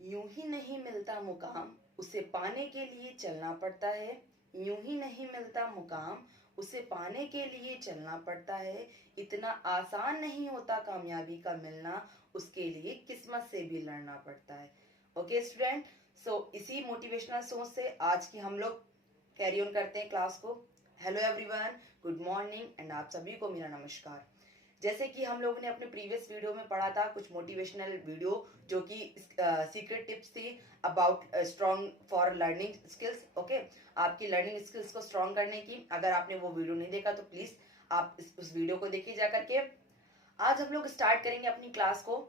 यूं ही नहीं मिलता मुकाम, उसे पाने के लिए चलना पड़ता है। यूं ही नहीं मिलता मुकाम, उसे पाने के लिए चलना पड़ता है। इतना आसान नहीं होता कामयाबी का मिलना, उसके लिए किस्मत से भी लड़ना पड़ता है। ओके स्टूडेंट, सो इसी मोटिवेशनल सोच से आज की हम लोग कैरी ऑन करते हैं क्लास को। Hello everyone, good morning and आप सभी को मेरा नमस्कार। जैसे कि हम लोगों ने अपने प्रीवियस वीडियो में पढ़ा था कुछ मोटिवेशनल वीडियो जो कि सीक्रेट टिप्स थी about strong for learning skills. Okay, आपकी लर्निंग स्किल्स को स्ट्रॉन्ग करने की। अगर आपने वो वीडियो नहीं देखा तो प्लीज आप उस वीडियो को देखिए जा करके। आज हम लोग स्टार्ट करेंगे अपनी क्लास को,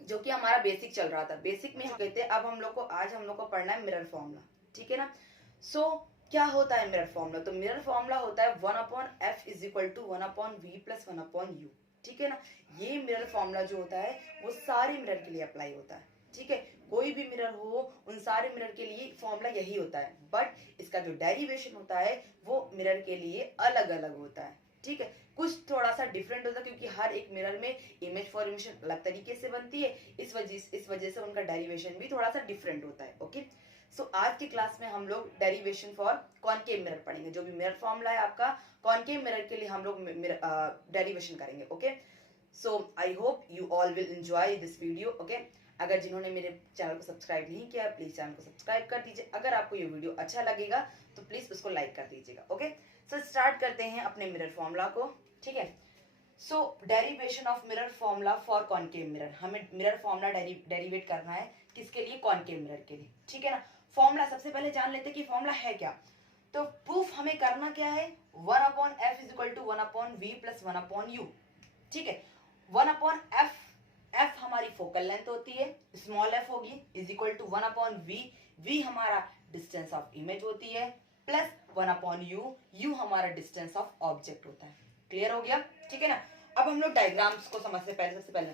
जो कि हमारा बेसिक चल रहा था। बेसिक में कहते हैं अब आज हम लोग को पढ़ना है मिरर फॉर्मूला, ठीक है ना। सो क्या होता है मिरर फॉर्मूला? तो मिरर फॉर्मूला होता है 1/f is equal to 1/v plus 1/u, ठीक है ना। ये मिरर फॉर्मूला जो होता है वो सारे मिरर के लिए अप्लाई होता है, ठीक है। कोई भी मिरर हो उन सारे मिरर के लिए फॉर्मूला यही होता है, बट इसका जो डेरिवेशन होता है वो मिरर के लिए अलग अलग होता है, ठीक है। कुछ थोड़ा सा डिफरेंट होता है क्योंकि हर एक मिरर में इमेज फॉर्मेशन अलग तरीके से बनती है, इस वजह से उनका डेरिवेशन भी थोड़ा सा डिफरेंट होता है। ओके, सो आज की क्लास में हम लोग डेरिवेशन फॉर कॉनकेव मिरर पढ़ेंगे। जो भी मिरर फॉर्मूला है आपका कॉनकेव मिरर के लिए हम लोग डेरिवेशन करेंगे। Okay, so I hope you all will enjoy this video. Okay, अगर जिन्होंने मेरे चैनल को सब्सक्राइब नहीं किया प्लीज चैनल को सब्सक्राइब कर दीजिए। अगर आपको ये वीडियो अच्छा लगेगा तो प्लीज उसको लाइक कर दीजिएगा। ओके, सो स्टार्ट करते हैं अपने मिरर फॉर्मूला को, ठीक है। So derivation of mirror formula for concave mirror, हमें मिरर फॉर्मूला डेरिवेट करना है किसके लिए? कॉनकेव मिरर के लिए, ठीक है ना। फॉर्मूला सबसे पहले जान लेते हैं कि फॉर्मूला है क्या। तो प्रूफ हमें करना क्या है? 1/f is equal to 1/v plus 1/u, ठीक है। 1/f, f हमारी फोकल लेंथ होती है, स्मॉल f होगी, is equal to 1/v, v हमारा डिस्टेंस ऑफ इमेज होती है, प्लस 1/u, u हमारा डिस्टेंस ऑफ ऑब्जेक्ट होता है। क्लियर हो गया, ठीक है ना। अब हम लोग डायग्राम्स को समझते पहले। सबसे पहले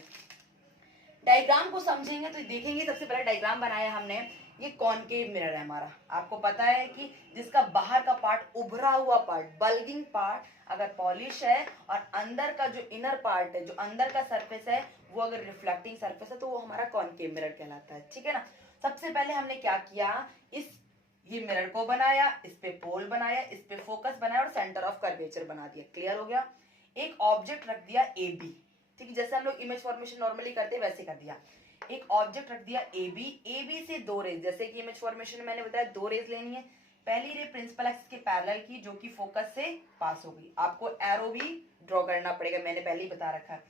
डायग्राम को समझेंगे तो देखेंगे, सबसे पहले डायग्राम बनाया हमने। ये कॉनकेव मिरर है हमारा। आपको पता है कि जिसका बाहर का पार्ट, उभरा हुआ पार्ट, बल्गिंग पार्ट अगर पॉलिश है और अंदर का जो इनर पार्ट है, जो अंदर का सरफेस है वो अगर रिफ्लेक्टिंग सरफेस है तो वो हमारा कॉनकेव मिरर कहलाता है, ठीक है ना। सबसे पहले हमने क्या किया, ये मिरर को बनाया, इस पे पोल बनाया, इस पे फोकस बनाया और सेंटर ऑफ कर्वेचर बना दिया। क्लियर हो गया। एक ऑब्जेक्ट रख दिया ए बी, ठीक है, जैसे हम लोग इमेज फॉर्मेशन नॉर्मली करते हैं वैसे कर दिया। एक ऑब्जेक्ट रख दिया ए बी से दो रेज, जैसे कि इमेज फॉर्मेशन में मैंने बताया दो रेज लेनी है। पहली रे प्रिंसिपल एक्सिस के पैरेलल की जो कि फोकस से पास हो गई। आपको एरो भी ड्रॉ करना पड़ेगा, मैंने पहले ही बता रखा है।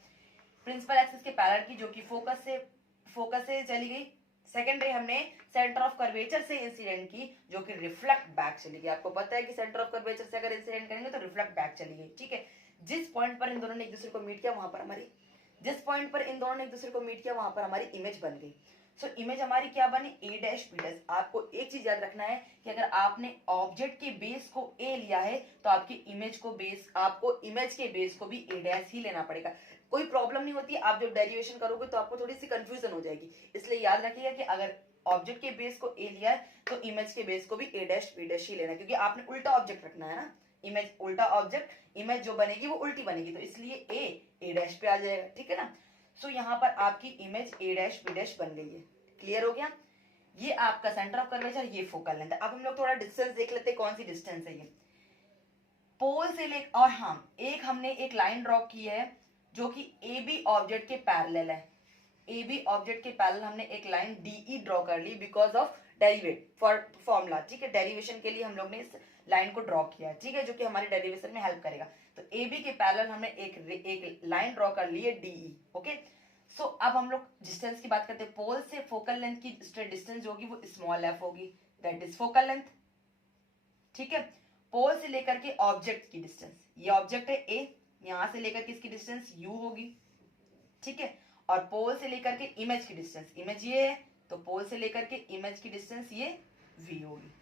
प्रिंसिपल एक्सिस के पैरेलल की जो कि फोकस से चली गई। सेकेंड रे हमने सेंटर ऑफ कर्वेचर से इंसिडेंट की जो कि रिफ्लेक्ट बैक चली गई। आपको पता है कि सेंटर ऑफ कर्वेचर से अगर इंसिडेंट करेंगे तो रिफ्लेक्ट बैक चली गई, ठीक है। जिस पॉइंट पर इन दोनों ने एक दूसरे को मीट किया वहां पर हमारी इमेज बन गई। सो इमेज हमारी क्या बनी? ए डैश बी डैश। आपको एक चीज याद रखना है कि अगर आपने ऑब्जेक्ट के बेस को ए लिया है तो आपको इमेज के बेस को भी ए डैश ही लेना पड़ेगा। कोई प्रॉब्लम नहीं होती, आप जब डेरिवेशन करोगे तो आपको थोड़ी सी कंफ्यूजन हो जाएगी। इसलिए याद रखिएगा कि अगर ऑब्जेक्ट के बेस को ए लिया है तो इमेज के बेस को भी ए डैश बी डैश ही लेना है, क्योंकि आपने उल्टा ऑब्जेक्ट रखना है ना। इमेज उल्टा ऑब्जेक्ट, इमेज जो बनेगी वो उल्टी बनेगी, तो इसलिए ए डैश पे आ जाएगा, ठीक है ना। सो यहाँ पर आपकी image A dash B dash बन गई है। क्लियर हो गया। ये आपका सेंटर ऑफ कर्वेचर, ये फोकल लेंथ है। अब हम लोग थोड़ा डिस्टेंस देख लेते हैं, कौन सी डिस्टेंस है ये पोल से ले। और हाँ, हमने एक लाइन ड्रॉ की है जो कि ए बी ऑब्जेक्ट के पैरेलल है। ए बी ऑब्जेक्ट के पैरेलल हमने एक लाइन डीई ड्रॉ कर ली because of derivate for formula, ठीक है। डेरिवेशन के लिए हम लोग ने इस लाइन को ड्रॉ किया, ठीक है, जो कि हमारे डेरिवेशन में हेल्प करेगा। तो ए बी के पैरेलल हमने एक लाइन ड्रॉ कर ली है डीई। ओके, सो अब हम लोग डिस्टेंस की बात करते हैं। पोल से फोकल लेंथ की डिस्टेंस जो होगी वो स्मॉल एफ होगी, दैट इज फोकल लेंथ, ठीक है। पोल से लेकर के ऑब्जेक्ट की डिस्टेंस, ये ऑब्जेक्ट है ए, यहां से लेकर के इसकी डिस्टेंस यू होगी, ठीक है। और पोल से लेकर के इमेज की डिस्टेंस, इमेज ये है तो पोल से लेकर के इमेज की डिस्टेंस ये v होगी।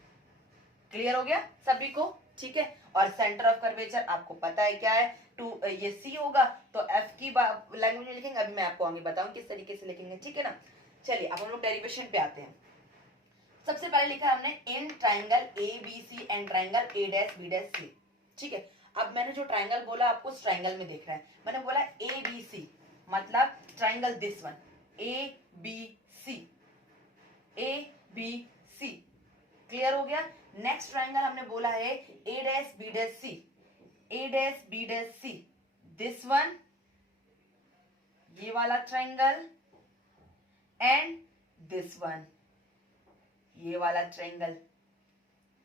क्लियर हो गया सभी को, ठीक है। और सेंटर ऑफ कर्वेचर आपको पता है क्या है, ये c होगा तो f की लैंग्वेज में लिखेंगे, अभी मैं आपको आगे बताऊं किस तरीके से लिखेंगे, ठीक है ना। चलिए अब हम लोग डेरिवेशन पे आते हैं। सबसे पहले लिखा हमने in triangle A B C and triangle A dash B dash C, ठीक है। अब मैंने जो ट्राइंगल बोला आपको उस ट्राइंगल में देख रहा है, मैंने बोला ए बी सी मतलब triangle this one A B C, A B C. Clear हो गया। नेक्स्ट ट्राइंगल हमने बोला है A dash B dash C, A dash B dash C, this one, ये वाला ट्राइंगल, एंड दिस वन, ये वाला ट्राइंगल।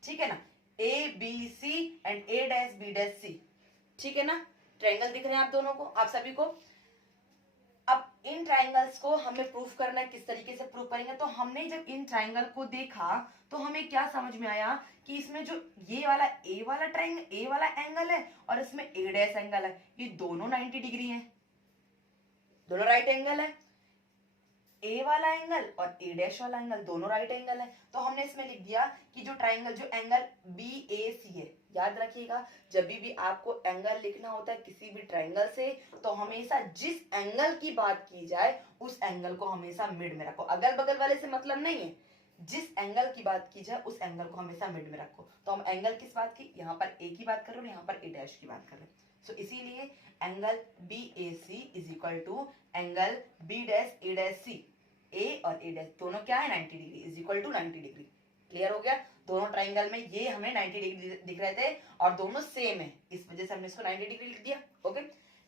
ठीक है ना, A B C and A dash B dash C. ठीक है ना, ट्राइंगल दिख रहे हैं आप दोनों को, आप सभी को। अब इन ट्राइंगल्स को हमें प्रूफ करना है, किस तरीके से प्रूफ करेंगे। तो हमने जब इन ट्राइंगल को देखा तो हमें क्या समझ में आया कि इसमें जो ये वाला ए वाला ट्राइंगल, ए वाला एंगल है और इसमें ए डैश एंगल है, ये दोनों 90 डिग्री हैं, दोनों राइट एंगल है। ए वाला एंगल और ए डैश वाला एंगल दोनों राइट एंगल है। तो हमने इसमें लिख दिया कि जो ट्राइंगल, जो एंगल बी ए सी है, याद रखिएगा जब भी आपको एंगल लिखना होता है किसी भी ट्राइंगल से, तो हमेशा जिस एंगल की बात की जाए उस एंगल को हमेशा मिड में रखो, अगल बगल वाले से मतलब नहीं है। जिस एंगल की बात की जाए उस एंगल को हमेशा मिड में रखो। तो हम एंगल किस बात की, यहाँ पर ए की बात कर रहे हैं, यहाँ पर ए डैश की बात कर रहे हैं। सो इसीलिए angle B A C is equal to angle B dash A dash C, A और ए डैश दोनों क्या है 90 degree, is equal to 90 degree. Clear हो गया। दोनों ट्राइंगल में ये हमें 90 डिग्री दिख रहे थे और दोनों सेम है, इस वजह से हमने इसको 90 डिग्री लिख दिया। ओके,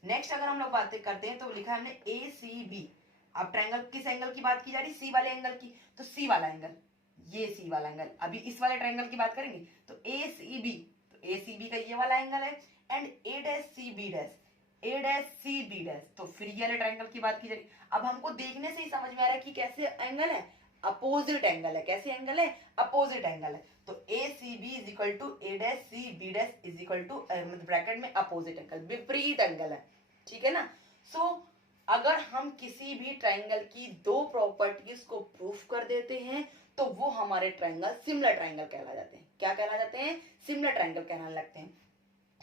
नेक्स्ट अगर हम लोग बातें करते हैं तो लिखा है हमने ए सी बी। अब ट्राइंगल किस एंगल की बात की जा रही, सी वाले एंगल की। तो सी वाला एंगल, ये सी वाला एंगल। अभी इस वाले ट्राइंगल की बात करेंगे तो ए सी बी, तो ए सी बी का ये वाला एंगल है, and A dash C B dash, A dash C B dash, तो फिर ये वाले ट्राइंगल की बात की जा रही। अब हमको देखने से ही समझ में आ रहा है कि कैसे एंगल है, अपोजिट एंगल है। कैसे एंगल है, अपोजिट एंगल है। तो A C B is equal to A dash C B dash is equal to bracket में अपोजिट एंगल, विपरीत एंगल है। ठीक है ना। सो अगर हम किसी भी ट्राइंगल की दो प्रॉपर्टीज को प्रूफ कर देते हैं तो वो हमारे ट्राइंगल सिमिलर ट्राइंगल कहला जाते हैं। क्या कहला जाते हैं, सिमिलर ट्राइंगल कहलाने लगते हैं।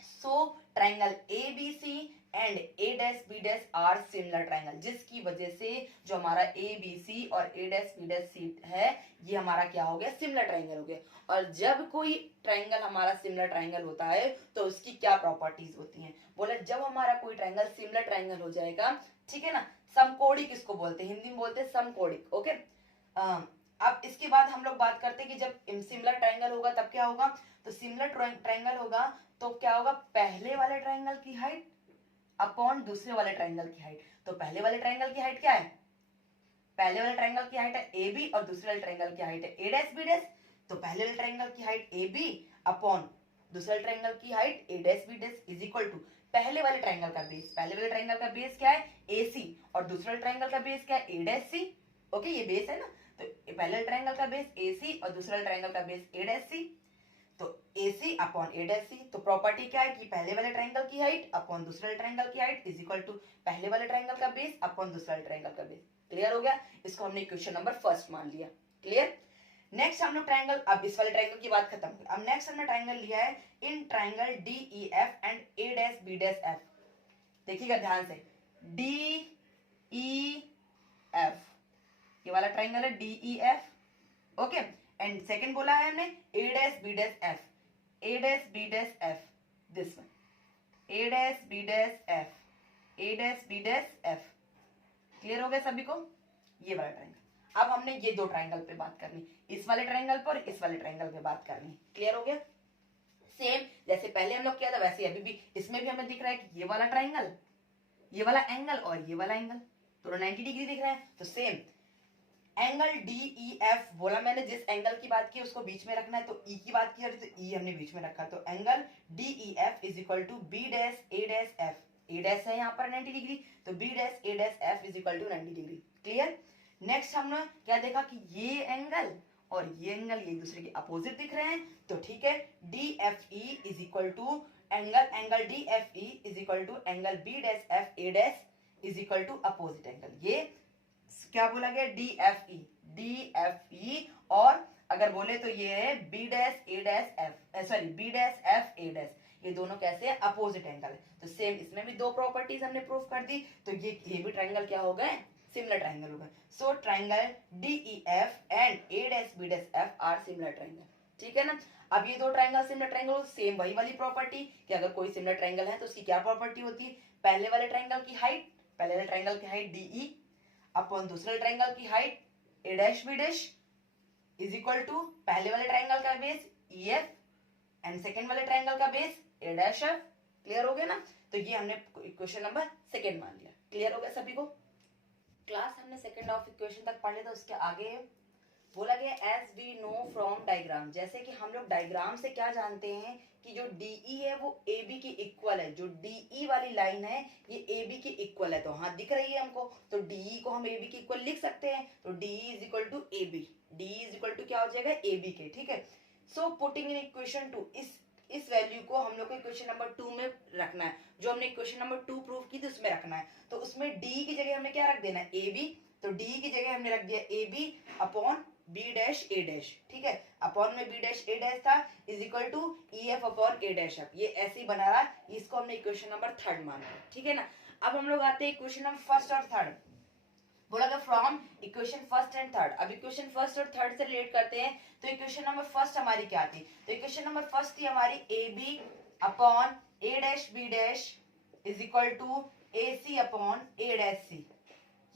So triangle A B C and A dash B dash are similar triangle, जिसकी वजह से जो हमारा ए बी सी और A dash B dash C है ये हमारा क्या हो गया, सिमिलर ट्राइंगल हो गया। और जब कोई ट्राइंगल हमारा सिमिलर ट्राइंगल होता है तो उसकी क्या प्रॉपर्टीज होती हैं, बोले जब हमारा कोई ट्राइंगल सिमिलर ट्राइंगल हो जाएगा, ठीक है ना, समकोणिक किसको बोलते हैं, हिंदी में बोलते हैं समकोणिक। ओके, अब इसके बाद हम लोग बात करते हैं कि जब सिमिलर ट्राइंगल होगा तब क्या होगा। तो सिमिलर ट्राइंगल होगा तो क्या होगा, पहले वाले ट्राइंगल की हाइट अपॉन दूसरे वाले ट्राइंगल की हाइट। तो पहले वाले ट्राइंगल की हाइट क्या है, पहले वाले ट्राइंगल की हाइट है ए बी और दूसरे वाले ट्राइंगल की हाइट है ए डैश बी डैश। तो पहले वाले ट्राइंगल की हाइट ए बी अपॉन दूसरे वाले ट्राइंगल की height A dash B dash is equal to पहले वाले ट्राइंगल का बेस, पहले वाले ट्राइंगल का बेस क्या है ए सी और दूसरे वाले ट्राइंगल का बेस क्या है ए डैश सी। ओके, ये बेस है ना, तो पहले वाले ट्राइंगल का बेस ए सी और दूसरे वाले ट्राइंगल का बेस ए डैश सी। तो AC अपॉन ए डैश सी। तो प्रॉपर्टी क्या है कि पहले वाले ट्राइंगल की हाइट अपॉन दूसरे वाले ट्राइंगल की हाइट इज इक्वल टू पहले वाले ट्राइंगल का बेस अपॉन दूसरे वाले ट्राइंगल का बेस। क्लियर हो गया। इसको हमने क्वेश्चन नंबर फर्स्ट मान लिया। क्लियर। नेक्स्ट हमने ट्राइंगल, अब इस वाले ट्राइंगल की बात खत्म कर। अब नेक्स्ट हमने ट्राइंगल लिया है in triangle D E F and A dash B dash F. देखिएगा ध्यान से, डी ई एफ, ये वाला ट्राइंगल है D E F. Okay, and second बोला है हमने A dash B dash F, A dash B dash F, this one, A dash B dash F, A dash B dash F. Clear हो गया सभी को, ये वाला ट्राइंगल। अब हमने ये दो ट्राइंगल पे बात करनी, इस वाले ट्राइंगल पर इस वाले ट्राइंगल पे बात करनी। क्लियर हो गया। सेम जैसे पहले हम लोग किया था वैसे अभी भी इसमें भी हमें दिख रहा है कि ये वाला ट्राइंगल, ये वाला एंगल और ये वाला एंगल दोनों 90 डिग्री दिख रहा है। तो same angle D E F बोला मैंने, जिस एंगल की बात की उसको बीच में रखना है। तो ई की बात की जा रही तो ई हमने बीच में रखा। तो angle D E F is equal to B dash A dash F, A dash है यहाँ पर 90 डिग्री, तो B dash A dash F is equal to 90 degree. Clear. Next हमने क्या देखा कि ये एंगल और ये एंगल एक दूसरे के अपोजिट दिख रहे हैं। तो ठीक है, D F E is equal to angle D F E is equal to angle B dash F A dash is equal to opposite angle. ये क्या बोला गया, D F E, D F E. और अगर बोले तो ये है B dash A dash F, sorry B dash F A dash, ये दोनों कैसे है, अपोजिट एंगल है। तो सेम इसमें भी दो प्रॉपर्टीज हमने प्रूफ कर दी। तो ये भी ट्राइंगल क्या हो गए, सिमिलर ट्राइंगल हो गए। So triangle D E F and A dash B dash F are similar triangle. ठीक है ना। अब ये दो ट्राइंगल सिमिलर ट्राइंगल, सेम वही वाली प्रॉपर्टी कि अगर कोई सिमिलर ट्राइंगल है तो उसकी क्या प्रॉपर्टी होती है, पहले वाले ट्राइंगल की हाइट, पहले वाले ट्राइंगल की हाइट डी ई अपॉन दूसरे ट्राइंगल की height A dash B dash is equal to पहले वाले ट्राइंगल का base E F and second वाले ट्राइंगल का base A dash F. Clear हो गया ना? तो ये हमने इक्वेशन नंबर सेकेंड मान लिया। क्लियर हो गया सभी को? क्लास हमने सेकेंड ऑफ इक्वेशन तक पढ़ लिया। तो उसके आगे बोला गया as we know from diagram, जैसे कि हम लोग डायग्राम से क्या जानते हैं कि जो DE है वो AB के इक्वल है। जो DE वाली लाइन है ये AB के इक्वल है। तो हाँ दिख रही है हमको, तो DE को हम AB के इक्वल लिख सकते हैं। तो DE is equal to AB, DE is equal to क्या हो जाएगा? AB के। ठीक है, सो पुटिंग इन इक्वेशन 2, इस वैल्यू को हम लोग को इक्वेशन नंबर 2 में रखना है। जो हमने इक्वेशन नंबर 2 प्रूव की थी उसमें रखना है। तो उसमें D की जगह हमें क्या रख देना है? AB। तो D की जगह हमने रख दिया AB upon B dash A dash. ठीक है, अपॉन में बी डैश ए डैश था is equal to E F upon A dash F. ये ऐसे ही बना रहा, इसको हमने इक्वेशन नंबर 3 माना। ठीक है ना? अब हम लोग आते हैं इक्वेशन नंबर फर्स्ट और थर्ड। बोला गया from equation first and third. अब इक्वेशन फर्स्ट और थर्ड से रिलेट करते हैं। तो इक्वेशन नंबर फर्स्ट हमारी क्या थी? तो इक्वेशन नंबर फर्स्ट थी हमारी A B upon A dash B dash is equal to A C upon A dash C.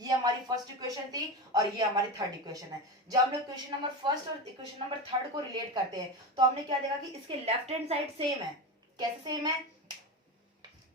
ये हमारी फर्स्ट इक्वेशन थी और ये हमारी थर्ड इक्वेशन है। जब हम लोग इक्वेशन नंबर फर्स्ट और इक्वेशन नंबर थर्ड को रिलेट करते हैं तो हमने क्या देखा कि इसके लेफ्ट हैंड साइड सेम है। कैसे सेम है?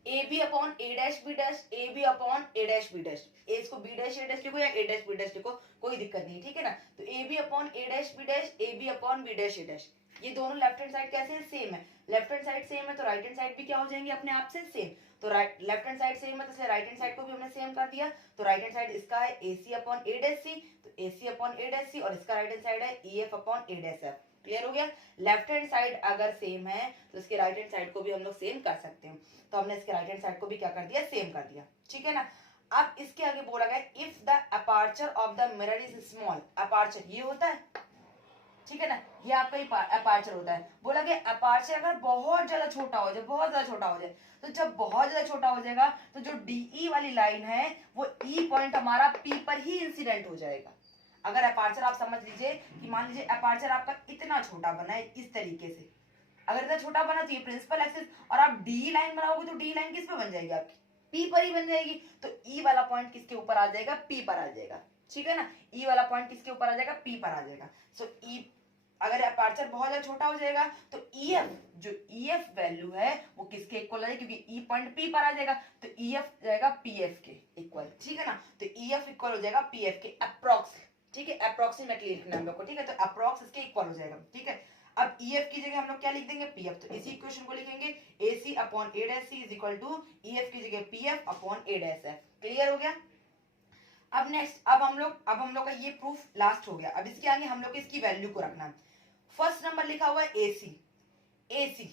A B upon A dash B dash, A B upon A dash B dash. इसको बी डैश ए डैश लिखो या ए डैश बी डैश लिखो, कोई दिक्कत नहीं। ठीक है ना? तो A B upon A dash B dash, A B upon B dash A dash, ये दोनों लेफ्ट हैंड साइड कैसे है? सेम है। लेफ्ट हैंड साइड सेम है तो राइट हैंड साइड भी क्या हो जाएंगे अपने आप से? सेम। तो लेफ्ट हैंड साइड सेम है तो राइट हैंड साइड को भी हमने सेम कर दिया। तो राइट हैंड साइड इसका है ए सी अपॉन ए डैश सी, तो A C upon A dash सी, और इसका राइट हैंड साइड है ई F upon A dash F. Clear हो गया? लेफ्ट हैंड साइड अगर सेम है तो इसके राइट हैंड साइड को भी हम लोग सेम कर सकते हैं। तो हमने इसके राइट हैंड साइड को भी क्या कर दिया? सेम कर दिया। ठीक है ना? अब इसके आगे बोला गया if the aperture of the mirror is small. Aperture ये होता है, ठीक है ना? ये आपका अपर्चर होता है। बोला गया अपर्चर अगर बहुत ज्यादा छोटा हो जाए, बहुत ज्यादा छोटा हो जाए, तो जब बहुत ज्यादा छोटा हो जाएगा तो जो DE वाली लाइन है वो E पॉइंट हमारा P पर ही इंसिडेंट हो जाएगा। अगर अपर्चर आप समझ लीजिए कि मान लीजिए अपर्चर आपका इतना छोटा बना है इस तरीके से, अगर इतना छोटा बना तो ये प्रिंसिपल एक्सिस, और आप D लाइन बनाओगे तो D लाइन किस पे बन जाएगी? आपकी P पर ही बन जाएगी। तो E वाला पॉइंट किसके ऊपर आ जाएगा? P पर आ जाएगा। ठीक है ना? E वाला पॉइंट किसके ऊपर आ जाएगा? P पर आ जाएगा। सो E अगर अपर्चर बहुत ज्यादा छोटा हो जाएगा तो EF जो EF वैल्यू है वो किसके इक्वल है? क्योंकि E पॉइंट P पर आ जाएगा तो EF जाएगा PF के इक्वल। ठीक है ना? तो EF इक्वल हो जाएगा PF के अप्रॉक्स। ठीक है, अप्रोक्सीमेटली लिखना है हम लोग को। ठीक है, तो अप्रॉक्स इसके इक्वल हो जाएगा। ठीक है, अब EF की जगह हम लोग क्या लिख देंगे? PF। तो इसी इक्वेशन को लिखेंगे AC upon A dash C is equal to EF की जगह PF upon A dash F। क्लियर हो गया? अब नेक्स्ट, अब हम लोग का ये प्रूफ लास्ट हो गया। अब इसके आगे हम लोग इसकी वैल्यू को रखना है। फर्स्ट नंबर लिखा हुआ है AC। AC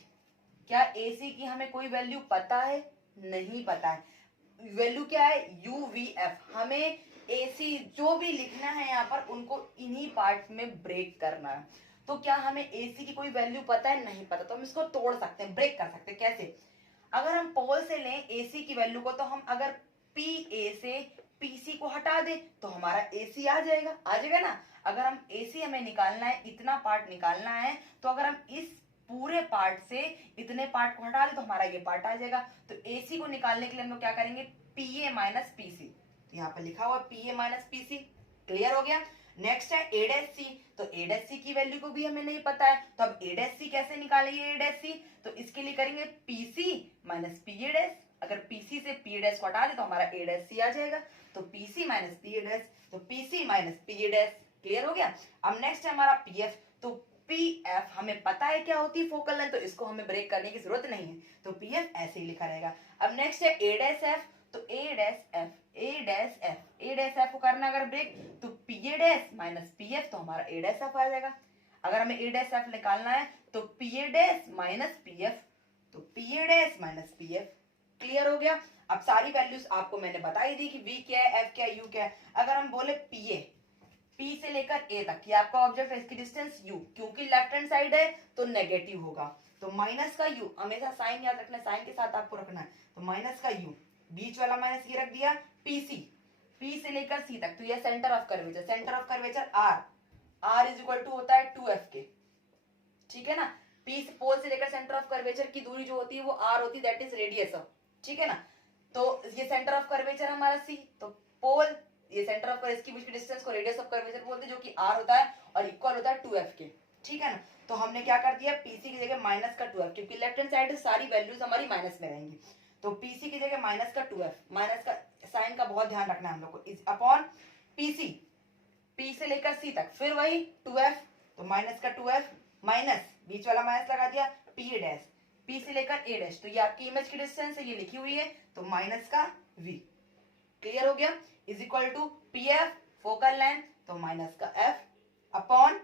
क्या AC की हमें कोई वैल्यू पता है? नहीं पता है। वैल्यू क्या है? UVF। हमें AC जो भी लिखना है यहाँ पर उनको इन्हीं पार्ट में ब्रेक करना है। तो क्या हमें AC की कोई वैल्यू पता है? नहीं पता। तो हम इसको तोड़ सकते हैं, ब्रेक कर सकते हैं। कैसे? अगर हम पोल से लें AC की वैल्यू को, तो हम अगर PA से PC को हटा दे तो हमारा AC आ जाएगा ना? अगर हम AC हमें निकालना है, इतना पार्ट निकालना है, तो अगर हम इस पूरे पार्ट से इतने पार्ट को हटा दे तो हमारा ये पार्ट आ जाएगा। तो AC को निकालने के लिए हम लोग क्या करेंगे? PA minus PC। यहाँ पर लिखा हुआ PA माइनस PC। क्लियर हो गया? नेक्स्ट है A डैश C। तो A डैश C की वैल्यू को भी हमें नहीं पता है, तो अब A डैश C कैसे निकालेंगे? A डैश C तो इसके लिए करेंगे PC माइनस PA डैश। अगर PC से PA डैश को हटा दे तो हमारा A डैश C आ जाएगा। तो PC माइनस PA डैश, तो PC minus PA dash. Clear हो गया? अब नेक्स्ट है हमारा PF। तो PF हमें पता है क्या होती है? Focal length. तो इसको हमें ब्रेक करने की जरूरत नहीं है, तो PF ऐसे ही लिखा रहेगा। अब नेक्स्ट है A डैश F। तो A dash F, A dash F, A dash F को करना अगर ब्रेक तो PA डैश माइनस PF, तो हमारा A डैश F आ जाएगा। अगर हमें A डैश F निकालना है तो PA डैश माइनस PF, तो PA dash minus PF। Clear हो गया? अब सारी वैल्यूज आपको मैंने बताई दी कि V क्या है, F क्या है, U क्या है। अगर हम बोले PA, P से लेकर A तक, ये आपका ऑब्जेक्ट है, इसकी डिस्टेंस U, क्योंकि लेफ्ट हैंड साइड है तो नेगेटिव होगा, तो माइनस का U। हमेशा साइन याद रखना है, साइन के साथ आपको रखना है। तो माइनस का U, बीच वाला माइनस ये रख दिया। PC, P से लेकर C तक, तो ये centre of curvature, centre of curvature R, R is equal to होता है 2F के। ठीक है ना? P से पोल से लेकर सेंटर ऑफ कर्वेचर की दूरी जो होती है वो R होती है, दैट इज रेडियस ऑफ। ठीक है ना? तो ये सेंटर ऑफ कर्वेचर हमारा C, तो पोल ये सेंटर ऑफ इसकी बीच की डिस्टेंस को रेडियस ऑफ कर्वेचर बोलते हैं, जो कि r होता है और इक्वल होता है 2f के, ठीक है ना। तो हमने क्या कर दिया, पीसी की जगह माइनस का 2f, क्योंकि लेफ्ट हैंड साइड सारी वैल्यूज हमारी माइनस में रहेंगी, तो पीसी की जगह माइनस का 2f, माइनस का साइन का बहुत ध्यान रखना है हम लोग को, इज अपॉन पीसी, पी से लेकर सी तक, फिर वही 2f, तो माइनस का 2f माइनस बीच वाला माइनस लगा दिया पी डैश, पी से लेकर ए डैश, तो ये आपकी इमेज की डिस्टेंस है, ये लिखी हुई है, तो माइनस का v, क्लियर हो गया, is equal to P F focal length, तो माइनस का f upon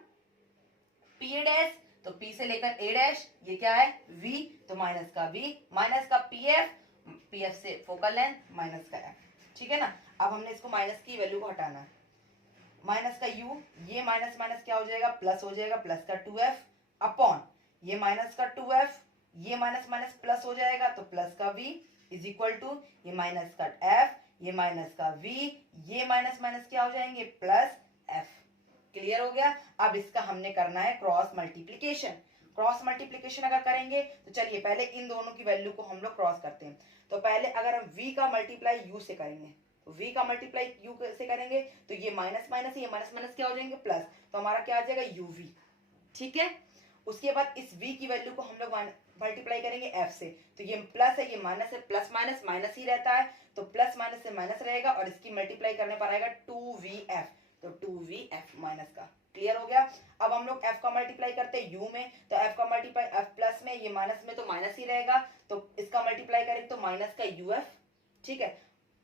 P A dash, तो p से लेकर a डैश, ये क्या है v, तो माइनस का v, माइनस का pf से फोकल लेंथ, माइनस का f, ठीक है ना। अब हमने इसको माइनस की वैल्यू को हटाना है, माइनस का u, ये माइनस माइनस क्या हो जाएगा, प्लस हो जाएगा, प्लस का 2f अपॉन ये माइनस का 2f, ये माइनस माइनस प्लस हो जाएगा, तो प्लस का v इज इक्वल टू ये माइनस का f, ये माइनस का v, ये माइनस माइनस क्या हो जाएंगे, प्लस f, क्लियर हो गया। अब इसका हमने करना है क्रॉस मल्टीप्लीकेशन, क्रॉस मल्टीप्लीकेशन अगर करेंगे तो चलिए पहले इन दोनों की वैल्यू को हम लोग क्रॉस करते हैं। तो पहले अगर हम v का मल्टीप्लाई u से करेंगे, तो v का मल्टीप्लाई u से करेंगे, तो ये माइनस माइनस, ये माइनस माइनस क्या हो जाएंगे, प्लस, तो हमारा क्या आ जाएगा uv, ठीक है। उसके बाद इस v की वैल्यू को हम लोग मल्टीप्लाई करेंगे f से, तो ये प्लस है, ये माइनस है, प्लस माइनस माइनस ही रहता है, तो प्लस माइनस से माइनस रहेगा, और इसकी मल्टीप्लाई करने पर आएगा 2vf, तो 2vf माइनस का, क्लियर हो गया। अब हम लोग f का मल्टीप्लाई करते हैं u में, तो f का मल्टीप्लाई f प्लस में, ये माइनस में तो माइनस ही रहेगा, तो इसका मल्टीप्लाई करेंगे तो माइनस का uf, ठीक है।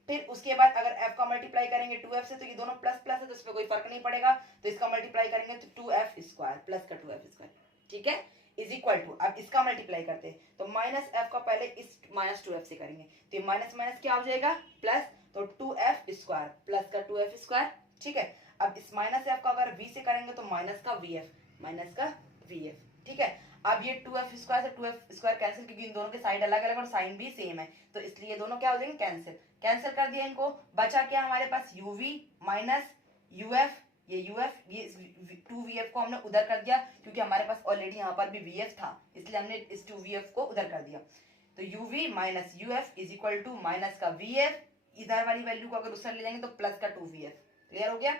फिर उसके बाद अगर f का मल्टीप्लाई करेंगे 2f से, तो ये दोनों प्लस प्लस है, तो इसमें कोई फर्क नहीं पड़ेगा, तो इसका मल्टीप्लाई करेंगे तो 2f स्क्वायर, प्लस का 2f स्क्वायर, ठीक है, इज इक्वल टू, अब इसका मल्टीप्लाई करते हैं, तो माइनस f का पहले इस माइनस 2f से करेंगे, तो ये माइनस माइनस क्या हो जाएगा, प्लस, तो 2f स्क्वायर, प्लस का 2f स्क्वायर, ठीक है। अब इस माइनस f का अगर v से करेंगे तो माइनस का vf, माइनस का vf, ठीक है। अब ये 2f स्क्वायर से 2f स्क्वायर कैंसिल, क्योंकि इन दोनों के साइड अलग अलग और साइन भी सेम है, तो इसलिए दोनों क्या हो जाएंगे, कैंसिल, कैंसिल कर दिया इनको, बचा क्या हमारे पास uv माइनस uf, ये uf, ये 2vf को हमने उधर कर दिया, क्योंकि हमारे पास ऑलरेडी यहाँ पर भी vf था, इसलिए हमने इस 2vf को उधर कर दिया, तो uv minus uf is equal to minus का vf, इधर वाली वैल्यू को अगर उधर ले जाएंगे तो प्लस का 2vf, क्लियर हो गया।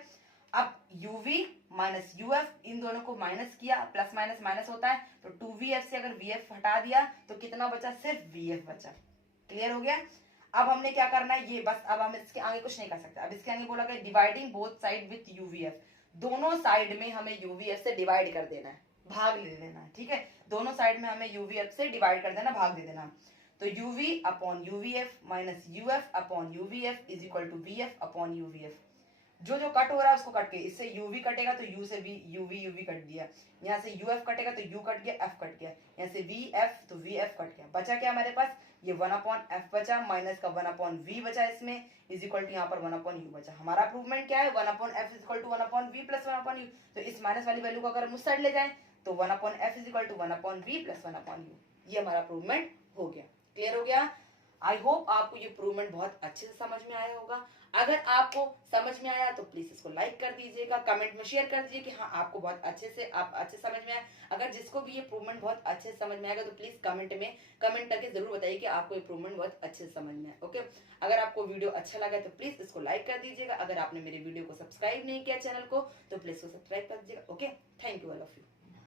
अब uv माइनस uf, इन दोनों को माइनस किया, प्लस माइनस माइनस होता है, तो 2vf से अगर vf हटा दिया तो कितना बचा, सिर्फ vf बचा, क्लियर हो गया। अब हमने क्या करना है, ये बस, अब हम इसके आगे कुछ नहीं कर सकते, अब इसके आगे बोला गया dividing both side with uvf, दोनों साइड में हमें uvf से डिवाइड कर देना है, भाग ले लेना है, ठीक है, दोनों साइड में हमें uvf से डिवाइड कर देना, भाग दे देना, तो uv upon uvf minus uf upon uvf is equal to vf upon uvf, जो जो कट हो रहा है उसको कट के, इससे uv कटेगा तो u से v, uv कट दिया, यहाँ से uf कटेगा तो u कट गया, f कट गया, यहाँ से vf तो vf कट गया, बचा क्या हमारे पास, ये 1 अपॉन f बचा, माइनस का 1 अपॉन v बचा, इसमें इज इक्वल टू यहाँ पर 1 अपॉन u बचा। हमारा प्रूवमेंट क्या है, 1 upon f is equal to 1 upon v plus 1 upon u, तो इस माइनस वाली वैल्यू को अगर हम उस साइड ले जाएं तो 1 upon f is equal to 1 upon v plus 1 upon u, ये हमारा प्रूवमेंट हो गया, क्लियर हो गया। आई होप आपको ये प्रूवमेंट बहुत अच्छे से समझ में आया होगा। अगर आपको समझ में आया तो प्लीज इसको लाइक कर दीजिएगा, कमेंट में शेयर कर दीजिए कि हाँ आपको बहुत अच्छे से समझ में आया। अगर जिसको भी ये प्रूवमेंट बहुत अच्छे से समझ में आएगा तो प्लीज कमेंट करके जरूर बताइए कि आपको ये प्रूवमेंट बहुत अच्छे से समझ में आया। ओके, अगर आपको वीडियो अच्छा लगा तो प्लीज इसको लाइक कर दीजिएगा। अगर आपने मेरे वीडियो को सब्सक्राइब नहीं किया चैनल को तो प्लीज इसको सब्सक्राइब कर दीजिएगा। Okay, thank you all of you.